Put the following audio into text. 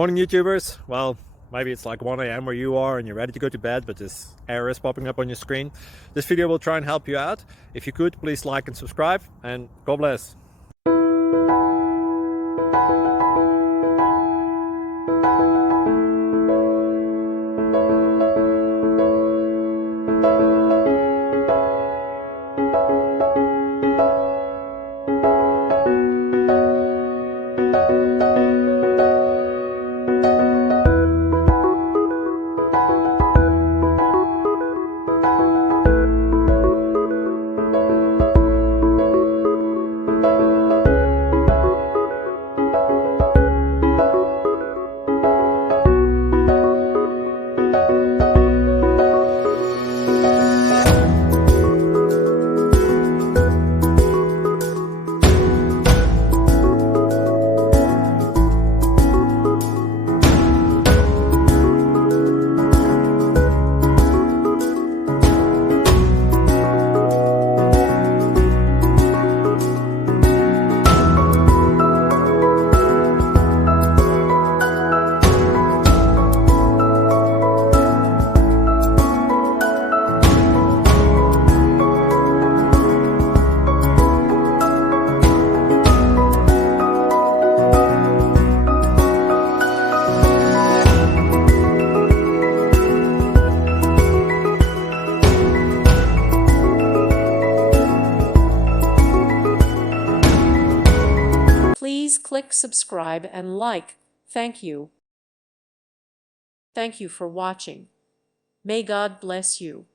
Morning YouTubers. Well, maybe it's like 1 a.m. where you are and you're ready to go to bed, but this error is popping up on your screen. This video will try and help you out. If you could, please like and subscribe, and God bless. Please click subscribe and like. Thank you. Thank you for watching. May God bless you.